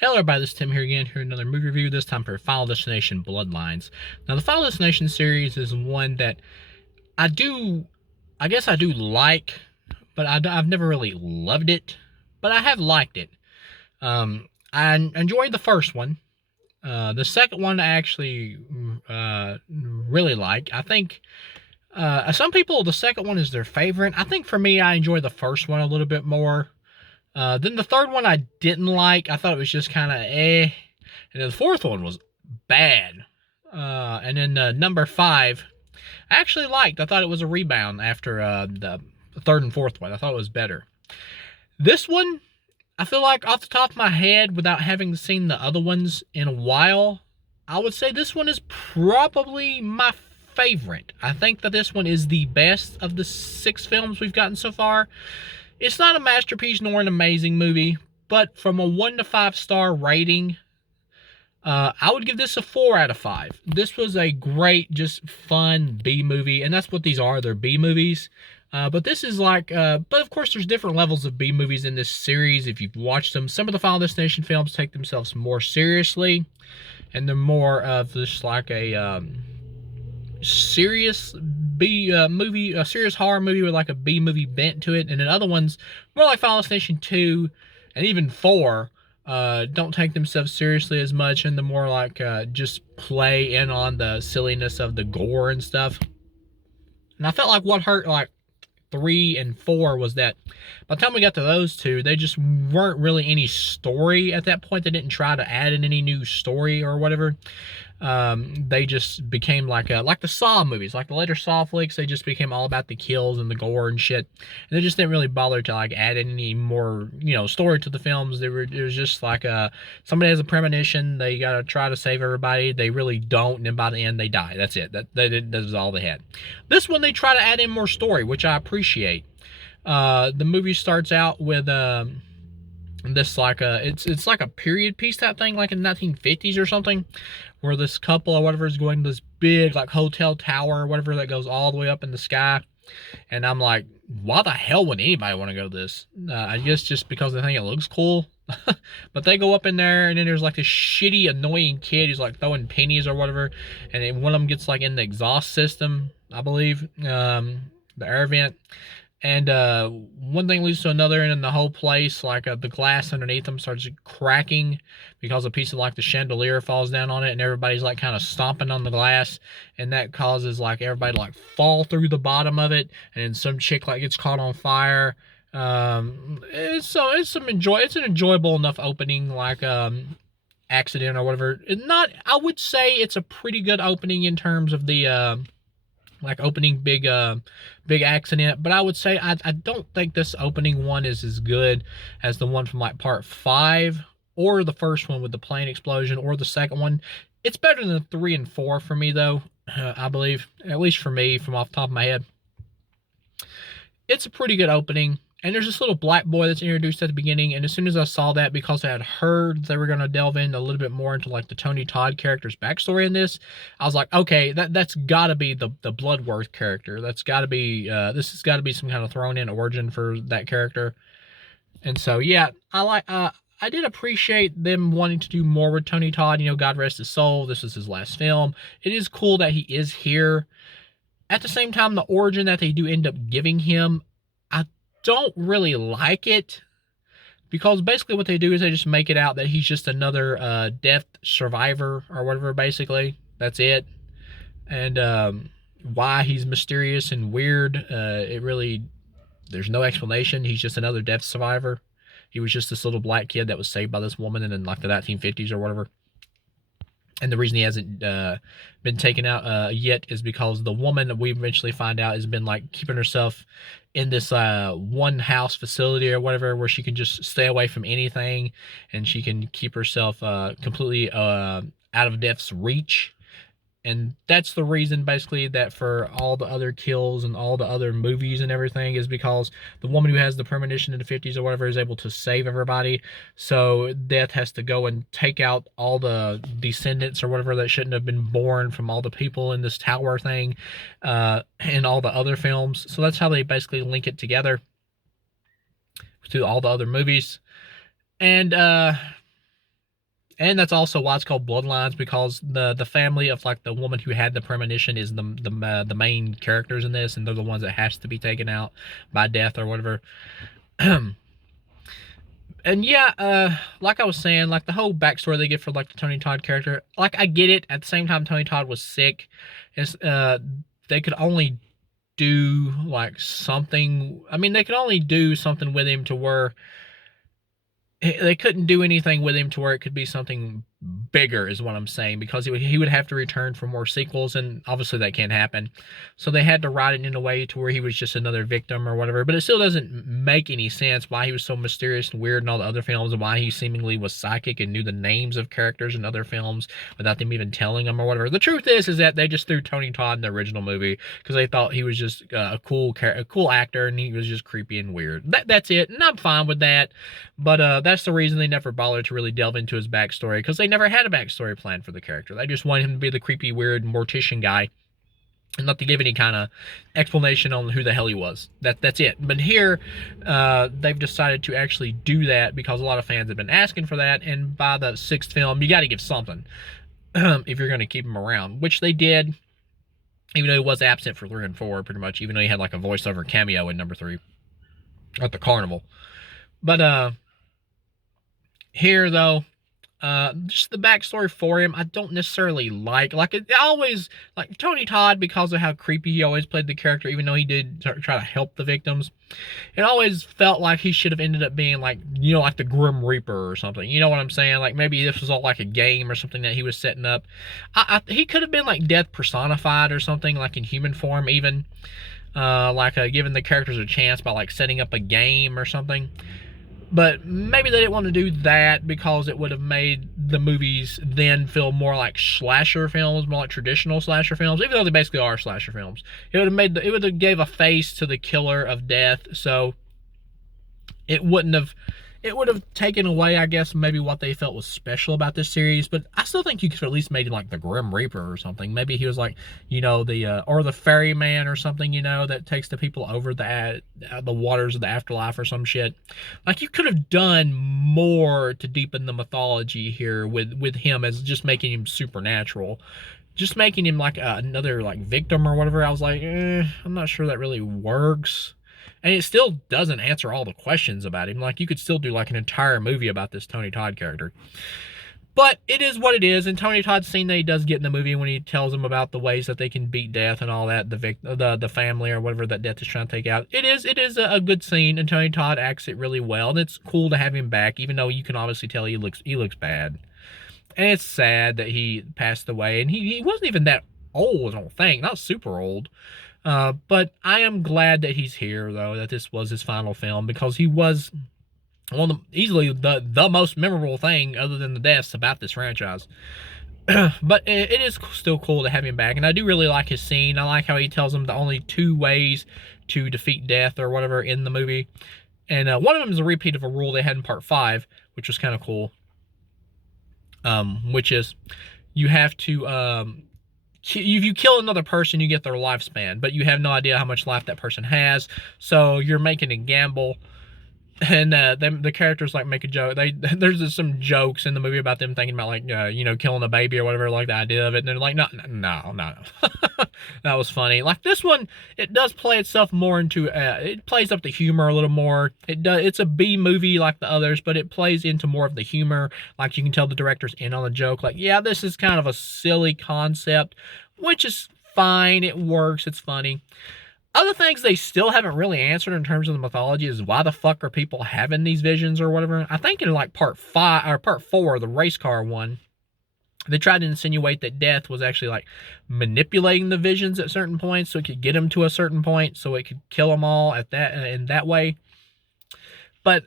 Hello everybody, this is Tim here again, here another movie review, this time for Final Destination Bloodlines. Now the Final Destination series is one that I guess I do like, but I've never really loved it, but I have liked it. I enjoyed the first one. The second one I actually really like. I think some people, the second one is their favorite. I think for me, I enjoy the first one a little bit more. Then the third one I didn't like. I thought it was just kind of eh. And then the fourth one was bad. And then number five, I actually liked. I thought it was a rebound after the third and fourth one. I thought it was better. This one, I feel like off the top of my head, without having seen the other ones in a while, I would say this one is probably my favorite. I think that this one is the best of the 6 films we've gotten so far. It's not a masterpiece nor an amazing movie, but from a 1 to 5 star rating, I would give this a 4 out of 5. This was a great, just fun B movie, and that's what these are. They're B movies. But this is like, but of course, there's different levels of B movies in this series. If you've watched them, some of the Final Destination films take themselves more seriously, and they're more of just like a serious movie, a serious horror movie with like a B movie bent to it, and then other ones more like Final Destination 2 and even 4 don't take themselves seriously as much, and the more like just play in on the silliness of the gore and stuff. And I felt like what hurt like 3 and 4 was that by the time we got to those two, they just weren't really any story at that point. They didn't try to add in any new story or whatever. They just became like the Saw movies, like the later Saw flicks. They just became all about the kills and the gore and shit, and they just didn't really bother to like add any more, story to the films. It was just like somebody has a premonition, they gotta try to save everybody. They really don't, and then by the end they die. That's it. That was all they had. This one they try to add in more story, which I appreciate. The movie starts out with this like it's like a period piece type thing, like in the 1950s or something, where this couple or whatever is going to this big like hotel tower or whatever that goes all the way up in the sky. And I'm like, why the hell would anybody want to go to this? I guess just because they think it looks cool. But they go up in there, and then there's like this shitty annoying kid who's like throwing pennies or whatever, and then one of them gets like in the exhaust system, I believe, the air vent. And one thing leads to another, and then the whole place, like the glass underneath them starts cracking because a piece of like the chandelier falls down on it, and everybody's like kind of stomping on the glass, and that causes like everybody to like fall through the bottom of it, and then some chick like gets caught on fire. It's an enjoyable enough opening, like accident or whatever. I would say it's a pretty good opening in terms of the like opening big accident, but I would say I don't think this opening one is as good as the one from like part 5 or the first one with the plane explosion or the second one. It's better than 3 and 4 for me though. I believe, at least for me, from off the top of my head, it's a pretty good opening. And there's this little black boy that's introduced at the beginning, and as soon as I saw that, because I had heard they were going to delve in a little bit more into like the Tony Todd character's backstory in this, I was like, okay, that's got to be the Bloodworth character. That's got to be this has got to be some kind of thrown in origin for that character. And so yeah, I did appreciate them wanting to do more with Tony Todd. God rest his soul. This is his last film. It is cool that he is here. At the same time, the origin that they do end up giving him, I don't really like it, because basically what they do is they just make it out that he's just another death survivor or whatever. Basically, that's it. And why he's mysterious and weird, there's no explanation. He's just another death survivor. He was just this little black kid that was saved by this woman in like the 1950s or whatever. And the reason he hasn't been taken out yet is because the woman that we eventually find out has been like keeping herself in this one house facility or whatever, where she can just stay away from anything, and she can keep herself completely out of death's reach. And that's the reason, basically, that for all the other kills and all the other movies and everything, is because the woman who has the premonition in the 50s or whatever is able to save everybody. So Death has to go and take out all the descendants or whatever that shouldn't have been born from all the people in this tower thing in all the other films. So that's how they basically link it together to all the other movies. And And that's also why it's called Bloodlines, because the family of like the woman who had the premonition is the main characters in this, and they're the ones that has to be taken out by death or whatever. And yeah, like I was saying, like the whole backstory they get for like the Tony Todd character, like I get it. At the same time, Tony Todd was sick. It's they could only do like something. I mean, they could only do something with him to where they couldn't do anything with him to where it could be something bigger, is what I'm saying, because he would have to return for more sequels, and obviously that can't happen. So they had to write it in a way to where he was just another victim or whatever. But it still doesn't make any sense why he was so mysterious and weird in all the other films, and why he seemingly was psychic and knew the names of characters in other films without them even telling them or whatever. The truth is that they just threw Tony Todd in the original movie because they thought he was just a cool actor, and he was just creepy and weird. That's it, and I'm fine with that. But that's the reason they never bothered to really delve into his backstory, because they never had a backstory plan for the character. They just wanted him to be the creepy, weird mortician guy, and not to give any kind of explanation on who the hell he was. That's it. But here, they've decided to actually do that because a lot of fans have been asking for that, and by the 6th film, you got to give something if you're going to keep him around, which they did, even though he was absent for 3 and 4, pretty much, even though he had like a voiceover cameo in number 3 at the carnival. But here, though, just the backstory for him, I don't necessarily like. Like, it always, like, Tony Todd, because of how creepy he always played the character, even though he did try to help the victims, it always felt like he should have ended up being, like, you know, like the Grim Reaper or something. You know what I'm saying? Like, maybe this was all like a game or something that he was setting up. He could have been, like, death personified or something, like in human form, even. Giving the characters a chance by, like, setting up a game or something. But maybe they didn't want to do that because it would have made the movies then feel more like slasher films, more like traditional slasher films, even though they basically are slasher films. It would have gave a face to the killer of death, so it would have taken away, I guess, maybe what they felt was special about this series. But I still think you could have at least made him like the Grim Reaper or something. Maybe he was like, you know, or the ferryman or something, you know, that takes the people over the waters of the afterlife or some shit. Like, you could have done more to deepen the mythology here with him, as just making him supernatural. Just making him like another like victim or whatever. I was like, I'm not sure that really works. And it still doesn't answer all the questions about him. Like, you could still do like an entire movie about this Tony Todd character. But it is what it is, and Tony Todd's scene that he does get in the movie when he tells them about the ways that they can beat death and all that, the family or whatever that death is trying to take out. It is a good scene, and Tony Todd acts it really well, and it's cool to have him back, even though you can obviously tell he looks bad. And it's sad that he passed away, and he wasn't even that old, I don't think, not super old. But I am glad that he's here, though, that this was his final film, because he was one of easily the most memorable thing, other than the deaths, about this franchise. But it is still cool to have him back, and I do really like his scene. I like how he tells them the only 2 ways to defeat death or whatever in the movie. And one of them is a repeat of a rule they had in part 5, which was kind of cool. Which is, you have to, if you kill another person, you get their lifespan, but you have no idea how much life that person has, so you're making a gamble. And the characters like make a joke. There's some jokes in the movie about them thinking about like you know, killing a baby or whatever, like the idea of it, and they're like, no. That was funny. Like, this one, it does play itself more into it plays up the humor a little more. It's a B movie like the others, but it plays into more of the humor. Like, you can tell the director's in on the joke. Like, yeah, this is kind of a silly concept, which is fine. It works. It's funny. Other things they still haven't really answered in terms of the mythology is why the fuck are people having these visions or whatever. I think in like part 4, the race car one, they tried to insinuate that death was actually like manipulating the visions at certain points so it could get them to a certain point so it could kill them all at that in that way. But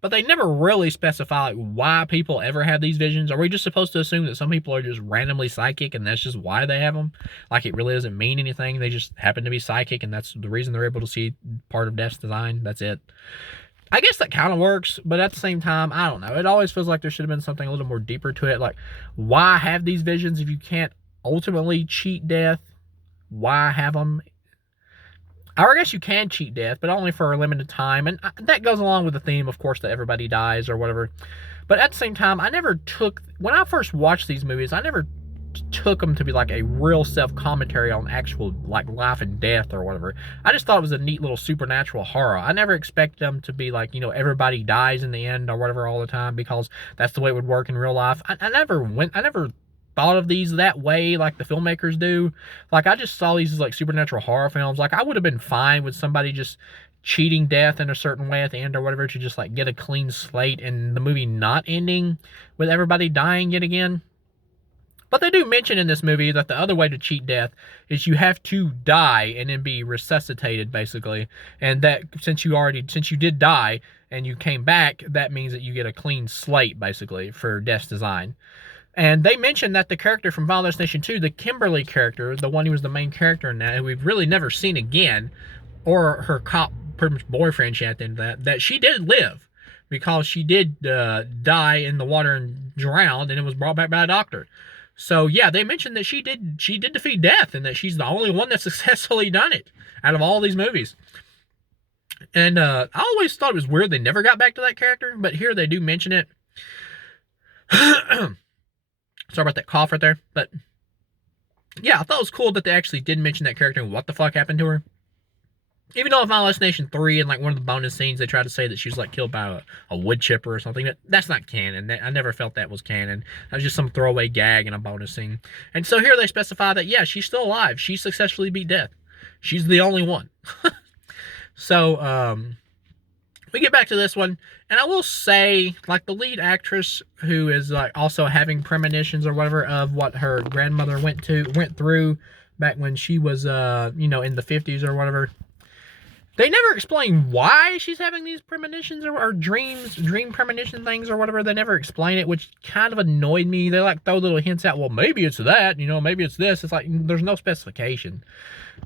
but they never really specify like why people ever have these visions. Are we just supposed to assume that some people are just randomly psychic and that's just why they have them? Like, it really doesn't mean anything. They just happen to be psychic, and that's the reason they're able to see part of death's design. That's it. I guess that kind of works, but at the same time, I don't know. It always feels like there should have been something a little more deeper to it. Like, why have these visions if you can't ultimately cheat death? Why have them? I guess you can cheat death, but only for a limited time, and that goes along with the theme, of course, that everybody dies or whatever. But at the same time, I never took, when I first watched these movies, I never took them to be like a real self-commentary on actual like life and death or whatever. I just thought it was a neat little supernatural horror. I never expected them to be like, everybody dies in the end or whatever all the time, because that's the way it would work in real life. I never thought of these that way like the filmmakers do. Like, I just saw these as like supernatural horror films. Like, I would have been fine with somebody just cheating death in a certain way at the end or whatever to just like get a clean slate and the movie not ending with everybody dying yet again. But they do mention in this movie that the other way to cheat death is you have to die and then be resuscitated, basically. And that since you did die and you came back, that means that you get a clean slate, basically, for death's design. And they mentioned that the character from Final Destination 2, the Kimberly character, the one who was the main character in that, who we've really never seen again, or her cop, pretty much boyfriend she had at the end of that she did live, because she did die in the water and drowned, and it was brought back by a doctor. So yeah, they mentioned that she did defeat death, and that she's the only one that's successfully done it out of all these movies. And I always thought it was weird they never got back to that character, but here they do mention it. Sorry about that cough right there, but yeah, I thought it was cool that they actually did mention that character and what the fuck happened to her. Even though in Final Destination 3, and like one of the bonus scenes, they tried to say that she was like killed by a wood chipper or something. That's not canon. I never felt that was canon. That was just some throwaway gag in a bonus scene. And so here they specify that, yeah, she's still alive. She successfully beat death. She's the only one. So, we get back to this one, and I will say, like, the lead actress, who is like also having premonitions or whatever of what her grandmother went through back when she was, in the 50s or whatever. They never explain why she's having these premonitions or dream premonition things or whatever. They never explain it, which kind of annoyed me. They like throw little hints out. Well, maybe it's that, maybe it's this. It's like, there's no specification.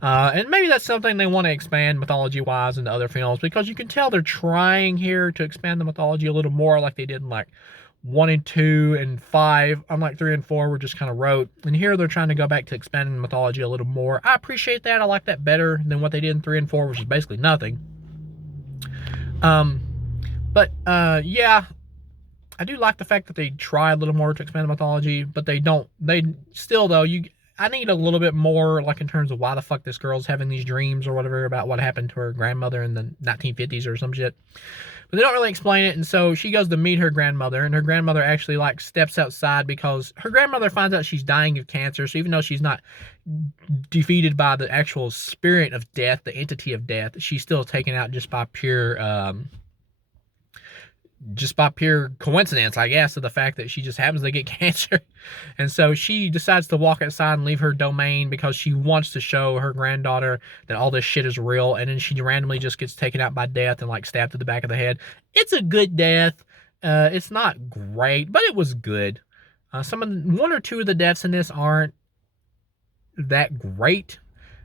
And maybe that's something they want to expand mythology-wise into other films, because you can tell they're trying here to expand the mythology a little more, like they did in like 1 and 2 and 5, unlike 3 and 4 were just kind of rote. And here they're trying to go back to expanding the mythology a little more. I appreciate that. I like that better than what they did in 3 and 4, which is basically nothing. Yeah, I do like the fact that they try a little more to expand the mythology, but they don't. They still, though, I need a little bit more, like, in terms of why the fuck this girl's having these dreams or whatever about what happened to her grandmother in the 1950s or some shit. But they don't really explain it, and so she goes to meet her grandmother, and her grandmother actually, like, steps outside because her grandmother finds out she's dying of cancer, so even though she's not defeated by the actual spirit of death, the entity of death, she's still taken out just by pure coincidence, I guess, of the fact that she just happens to get cancer. And so she decides to walk outside and leave her domain because she wants to show her granddaughter that all this shit is real. And then she randomly just gets taken out by death and like stabbed to the back of the head. It's a good death. It's not great, but it was good. One or two of the deaths in this aren't that great.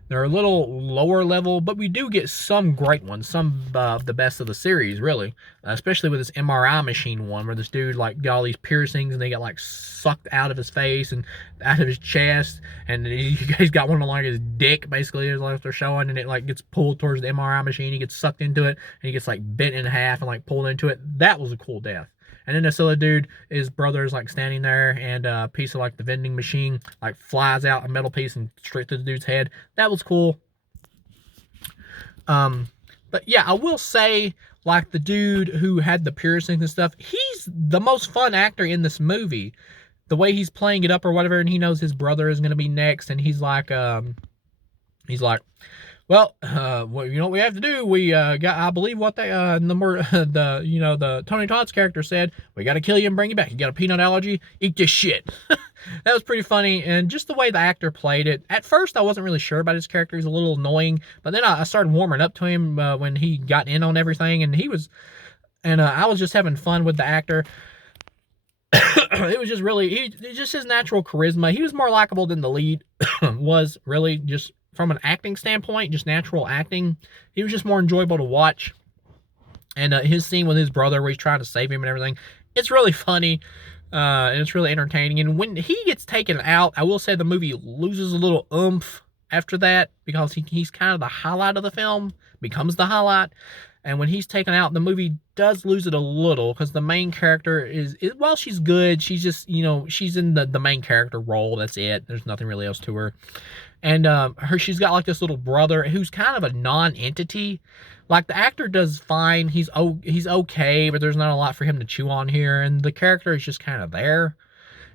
They're a little lower level, but we do get some great ones, some of the best of the series, really. Especially with this MRI machine one, where this dude like got all these piercings and they got like sucked out of his face and out of his chest, and he's got one on like his dick, basically, is like they're showing, and it like gets pulled towards the MRI machine. He gets sucked into it, and he gets like bent in half and like pulled into it. That was a cool death. And then this other dude, his brother is like standing there, and a piece of like the vending machine like flies out, a metal piece, and straight through the dude's head. That was cool. But yeah, I will say, like, the dude who had the piercings and stuff, he's the most fun actor in this movie. The way he's playing it up or whatever, and he knows his brother is going to be next, and he's like, well, you know what we have to do? We got, I believe what they the Tony Todd's character said, we got to kill you and bring you back. You got a peanut allergy? Eat this shit. That was pretty funny, and just the way the actor played it. At first, I wasn't really sure about his character. He's a little annoying, but then I started warming up to him when he got in on everything, and I was just having fun with the actor. It was just really, just his natural charisma. He was more likable than the lead was, really, just from an acting standpoint, just natural acting. He was just more enjoyable to watch. And his scene with his brother where he's trying to save him and everything, it's really funny. And it's really entertaining. And when he gets taken out, I will say the movie loses a little oomph after that, because he's kind of the highlight of the film, becomes the highlight. And when he's taken out, the movie does lose it a little, because the main character while she's good, she's just, she's in the main character role. That's it. There's nothing really else to her. And she's got like this little brother who's kind of a non-entity. Like, the actor does fine. He's okay, but there's not a lot for him to chew on here. And the character is just kind of there.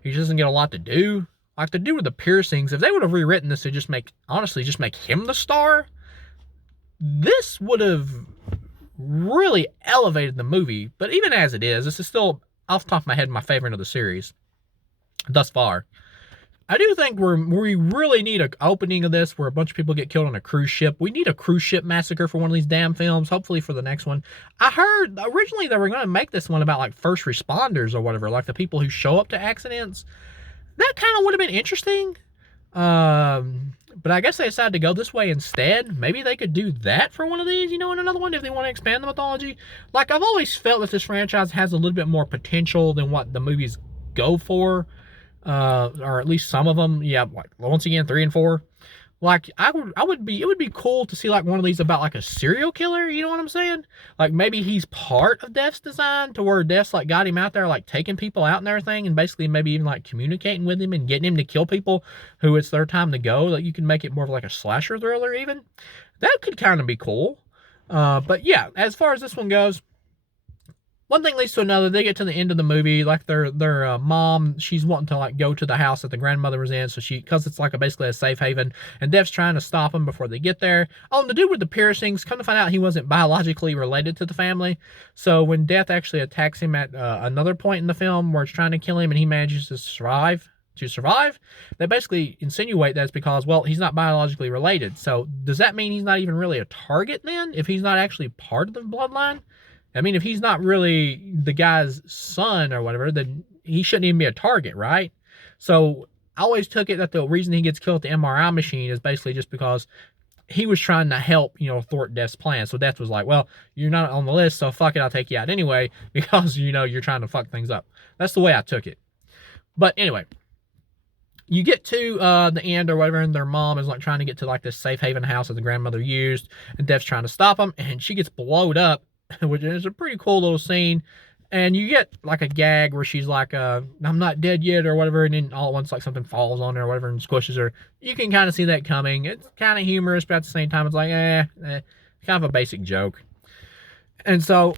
He just doesn't get a lot to do. Like, the dude with the piercings, if they would have rewritten this to just make him the star, this would have really elevated the movie. But even as it is, this is still, off the top of my head, my favorite of the series thus far. I do think we really need an opening of this where a bunch of people get killed on a cruise ship. We need a cruise ship massacre for one of these damn films, hopefully for the next one. I heard originally they were going to make this one about like first responders or whatever, like the people who show up to accidents. That kind of would have been interesting. But I guess they decided to go this way instead. Maybe they could do that for one of these, in another one, if they want to expand the mythology. Like, I've always felt that this franchise has a little bit more potential than what the movies go for. Or at least some of them. Yeah, like, once again, 3 and 4. Like, it would be cool to see like one of these about like a serial killer, you know what I'm saying? Like, maybe he's part of Death's design, to where Death's like got him out there like taking people out and everything, and basically maybe even like communicating with him and getting him to kill people who it's their time to go. Like, you can make it more of like a slasher thriller even. That could kind of be cool. But yeah, as far as this one goes, one thing leads to another. They get to the end of the movie, like their mom, she's wanting to like go to the house that the grandmother was in, so because it's like basically a safe haven, and Dev's trying to stop them before they get there. Oh, and the dude with the piercings, come to find out he wasn't biologically related to the family. So when Death actually attacks him at another point in the film where it's trying to kill him and he manages to survive, they basically insinuate that's because, well, he's not biologically related. So does that mean he's not even really a target then, if he's not actually part of the bloodline? I mean, if he's not really the guy's son or whatever, then he shouldn't even be a target, right? So I always took it that the reason he gets killed at the MRI machine is basically just because he was trying to help, thwart Death's plan. So Death was like, well, you're not on the list, so fuck it, I'll take you out anyway, because, you're trying to fuck things up. That's the way I took it. But anyway, you get to the end or whatever, and their mom is like trying to get to like this safe haven house that the grandmother used, and Death's trying to stop them, and she gets blowed up, which is a pretty cool little scene. And you get like a gag where she's like, I'm not dead yet or whatever, and then all at once like something falls on her or whatever and squishes her. You can kind of see that coming. It's kind of humorous, but at the same time it's like, kind of a basic joke. And so,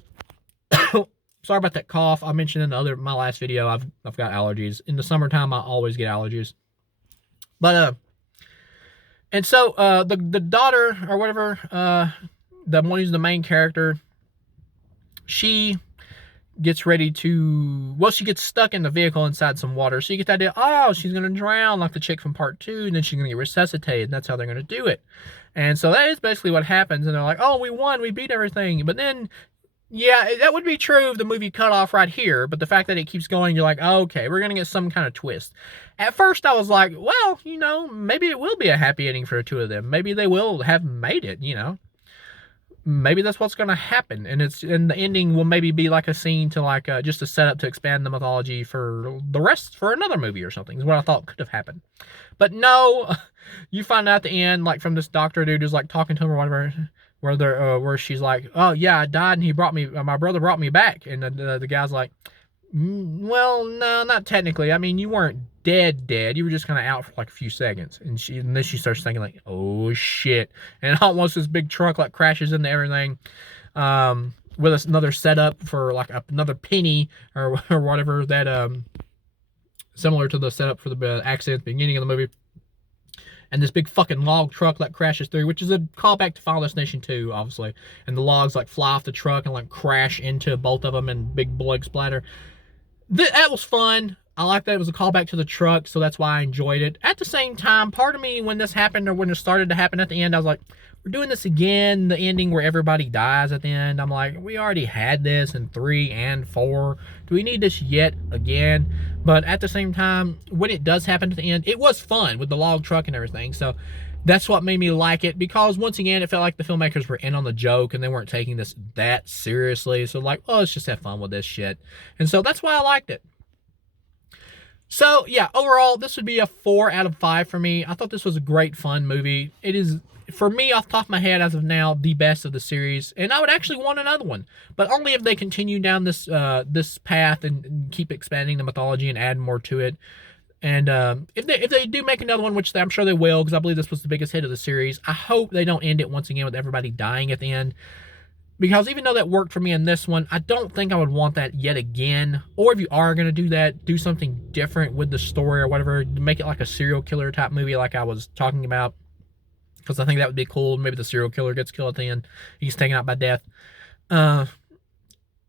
sorry about that cough. I mentioned in my last video, I've got allergies. In the summertime, I always get allergies. But and so the daughter or whatever, the one who's the main character, she gets ready to, she gets stuck in the vehicle inside some water. So you get the idea, oh, she's going to drown like the chick from part 2, and then she's going to get resuscitated, and that's how they're going to do it. And so that is basically what happens, and they're like, oh, we won, we beat everything. But then, yeah, that would be true if the movie cut off right here, but the fact that it keeps going, you're like, oh, okay, we're going to get some kind of twist. At first, I was like, well, maybe it will be a happy ending for the two of them. Maybe they will have made it, Maybe that's what's going to happen, and the ending will maybe be like a scene to like just a setup to expand the mythology for another movie or something. Is what I thought could have happened, but no. You find out at the end, like from this doctor dude who's like talking to him or whatever, where she's like, oh yeah, I died and my brother brought me back, and the guy's like, well, no, not technically. I mean, you weren't dead. You were just kind of out for like a few seconds. And then she starts thinking like, oh shit. And almost this big truck like crashes into everything, with another setup for like another penny or whatever that, similar to the setup for the accident at the beginning of the movie. And this big fucking log truck like crashes through, which is a callback to Final Destination 2, obviously. And the logs like fly off the truck and like crash into both of them and big blood splatter. That was fun. I like that it was a callback to the truck, so that's why I enjoyed it. At the same time, part of me, when this happened or when it started to happen at the end, I was like, we're doing this again, the ending where everybody dies at the end. I'm like, we already had this in 3 and 4. Do we need this yet again? But at the same time, when it does happen at the end, it was fun with the log truck and everything. So that's what made me like it, because once again, it felt like the filmmakers were in on the joke and they weren't taking this that seriously. So like, oh, let's just have fun with this shit. And so that's why I liked it. So yeah, overall, this would be a 4 out of 5 for me. I thought this was a great, fun movie. It is, for me, off the top of my head, as of now, the best of the series, and I would actually want another one, but only if they continue down this path and keep expanding the mythology and add more to it. And if they do make another one, which I'm sure they will, because I believe this was the biggest hit of the series, I hope they don't end it once again with everybody dying at the end. Because even though that worked for me in this one, I don't think I would want that yet again. Or if you are going to do that, do something different with the story or whatever. Make it like a serial killer type movie like I was talking about. Because I think that would be cool. Maybe the serial killer gets killed at the end. He's taken out by death. Uh,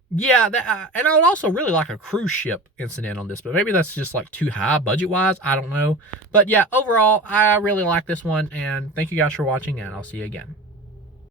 yeah, and I would also really like a cruise ship incident on this. But maybe that's just like too high budget-wise. I don't know. But yeah, overall, I really like this one. And thank you guys for watching. And I'll see you again.